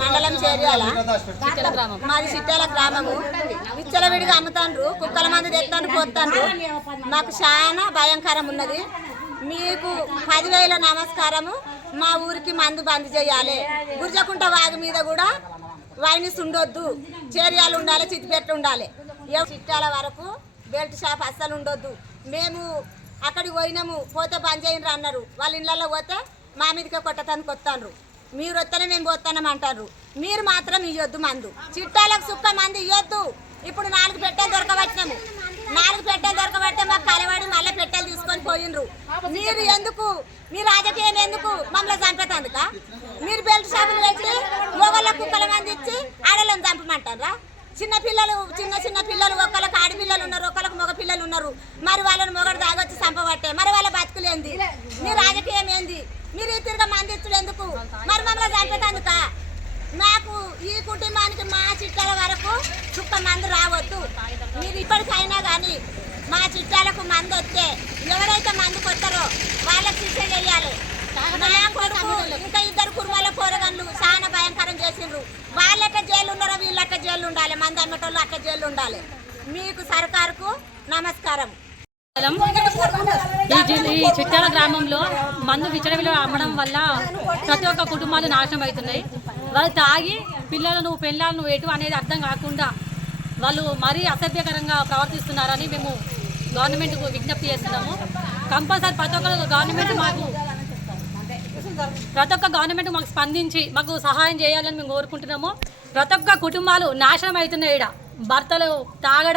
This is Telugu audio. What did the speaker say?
మండలం చేర్యాల మాది చిట్టాల గ్రామము. విచ్చలవిడిగా అమ్ముతాండ్రు, కుక్కల మంది తెస్తాను పోతాండ్రు. మాకు చాలా భయంకరం ఉన్నది. మీకు 10,000 నమస్కారము. మా ఊరికి మందు బంద్ చేయాలి. గుర్జకుంట వాగి మీద కూడా వైనిస్ ఉండొద్దు, చేర్యాలు ఉండాలి, చిత్తిపెట్టు ఉండాలి. చిట్టాల వరకు బెల్ట్ షాప్ అస్సలు ఉండొద్దు. మేము అక్కడికి పోయినాము, పోతే బంద్ చేయండి అన్నారు. వాళ్ళ ఇళ్ళల్లో పోతే మా మీదకే కొట్టతానికి వస్తాండ్రు. మీరు వస్తేనే మేము పోతానం అంటారు. మీరు మాత్రం ఇవ్వద్దు మందు. చిట్టాలకు సుక్క మంది ఇవ్వద్దు. ఇప్పుడు 4 పెట్టెలు దొరకబట్టినాము. 4 పెట్టెలు దొరకబట్టే మాకు కలవాడి మళ్ళీ పెట్టెలు తీసుకొని పోయిండ్రు. మీరు ఎందుకు, మీ రాజకీయం ఎందుకు మమ్మల్ని చంపేతందుక? మీరు బెల్ట్ షాపులు పెట్టి మొగళ్ళ కుక్కల మంది ఇచ్చి ఆడలను చంపమంటారా? చిన్న పిల్లలు ఒకళ్ళకి ఆడపిల్లలు ఉన్నారు, ఒకళ్ళకి మగ పిల్లలు ఉన్నారు. మరి వాళ్ళని మొగడు దాగొచ్చి చంపబట్టే మరి వాళ్ళ బతుకులేంది? మీ రాజకీయం ఏంది? మీరు ఈ తిరిగా మంది ఇచ్చుడు ఎందుకు? మరి మమ్మల్ని చంపేతందుక? మాకు ఈ కుటుంబానికి మా చిట్టాల వరకు చుక్క మందు రావద్దు. మీరు ఇప్పటికైనా కానీ మా చిట్టాలకు మందు వస్తే ఎవరైతే మందుకు వస్తారో వాళ్ళకి శిక్ష చేయాలి. నా కొడుకు ఇంకా 2 కుర్మాల కూరగాయలు చాలా భయంకరం చేసిండ్రు. వాళ్ళట్ట జైలు ఉన్నారో వీళ్ళట్ట జైలు ఉండాలి, మంది అమ్మటోళ్ళు అట్ట జైలు ఉండాలి. మీకు సర్కారుకు నమస్కారం. ఈ చిట్టాల గ్రామంలో మందు విచ్చలవిడిగా అమ్మడం వల్ల ప్రతి ఒక్క కుటుంబాలు నాశనం అవుతున్నాయి. వాళ్ళు తాగి పిల్లలను పెళ్ళాలను ఎటు అనేది అర్థం కాకుండా వాళ్ళు మరీ అసభ్యకరంగా ప్రవర్తిస్తున్నారని మేము గవర్నమెంట్కు విజ్ఞప్తి చేస్తున్నాము. కంపల్సరీ ప్రతి ఒక్క గవర్నమెంట్ మాకు స్పందించి మాకు సహాయం చేయాలని మేము కోరుకుంటున్నాము. ప్రతి ఒక్క కుటుంబాలు నాశనం అవుతున్నాయి. భర్తలు తాగడం